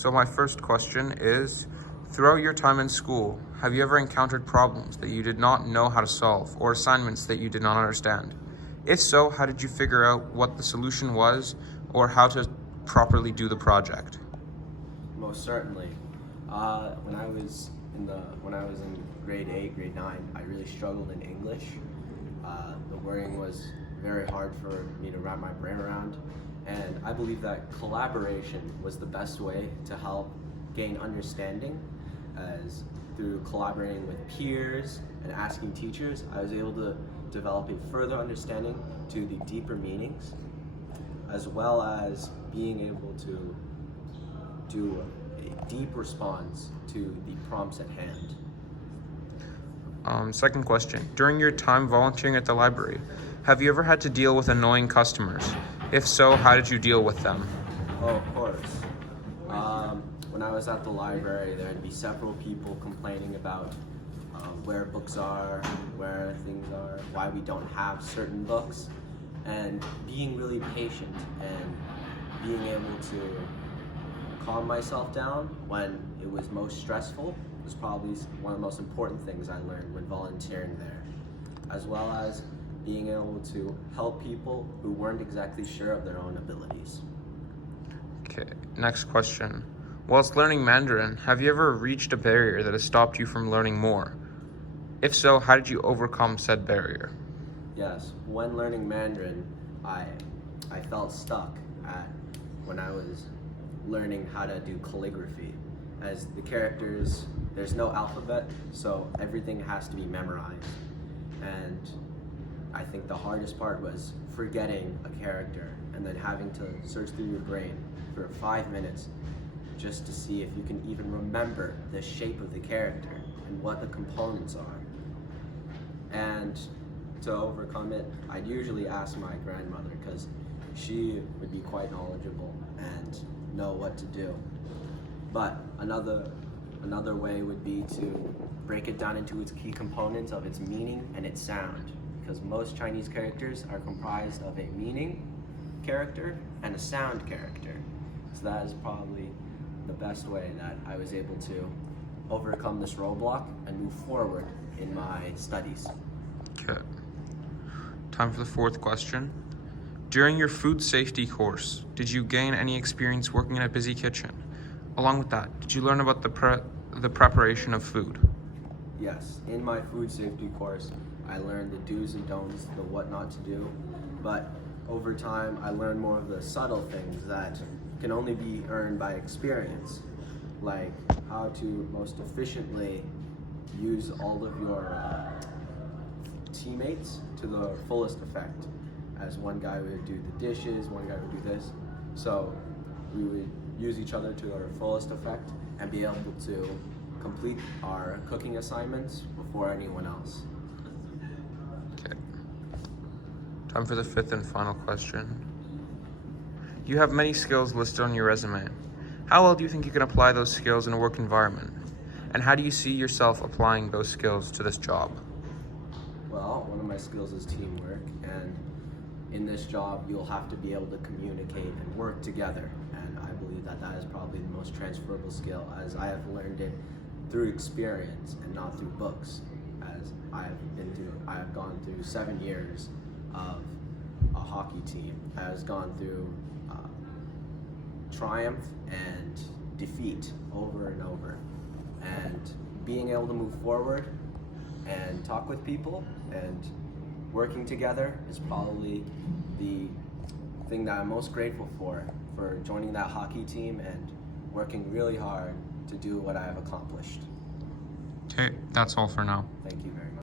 So my first question is, throughout your time in school, have you ever encountered problems that you did not know how to solve or assignments that you did not understand? If so, how did you figure out what the solution was or how to properly do the project? Most certainly. When I was in grade 8, grade 9, I really struggled in English. The wording was very hard for me to wrap my brain around, and I believe that collaboration was the best way to help gain understanding. As through collaborating with peers and asking teachers, I was able to develop a further understanding to the deeper meanings, as well as being able to do a deep response to the prompts at hand. Second question, during your time volunteering at the library, have you ever had to deal with annoying customers? If so, how did you deal with them? Oh, of course. When I was at the library, there'd be several people complaining about where books are, where things are, why we don't have certain books, and being really patient and being able to calm myself down when it was most stressful was probably one of the most important things I learned when volunteering there, as well as being able to help people who weren't exactly sure of their own abilities. Okay, next question. Whilst learning Mandarin, have you ever reached a barrier that has stopped you from learning more? If so, how did you overcome said barrier? Yes, when learning Mandarin, I felt stuck when I was learning how to do calligraphy. As the characters, there's no alphabet, so everything has to be memorized. And I think the hardest part was forgetting a character and then having to search through your brain for 5 minutes just to see if you can even remember the shape of the character and what the components are. And to overcome it, I'd usually ask my grandmother because she would be quite knowledgeable and know what to do. But another way would be to break it down into its key components of its meaning and its sound, because most Chinese characters are comprised of a meaning character and a sound character. So that is probably the best way that I was able to overcome this roadblock and move forward in my studies. Okay. Time for the fourth question. During your food safety course, did you gain any experience working in a busy kitchen? Along with that, did you learn about the preparation of food? Yes, in my food safety course, I learned the do's and don'ts, the what not to do, but over time I learned more of the subtle things that can only be earned by experience, like how to most efficiently use all of your teammates to the fullest effect. As one guy would do the dishes, one guy would do this, so we would use each other to our fullest effect and be able to complete our cooking assignments before anyone else. Okay. Time for the fifth and final question. You have many skills listed on your resume. How well do you think you can apply those skills in a work environment? And how do you see yourself applying those skills to this job? Well, one of my skills is teamwork, and in this job you'll have to be able to communicate and work together, and I believe that that is probably the most transferable skill, as I have learned it through experience and not through books, as I have gone through 7 years of a hockey team. I have gone through triumph and defeat over and over, and being able to move forward and talk with people and working together is probably the thing that I'm most grateful for joining that hockey team and working really hard to do what I have accomplished. Okay, that's all for now. Thank you very much.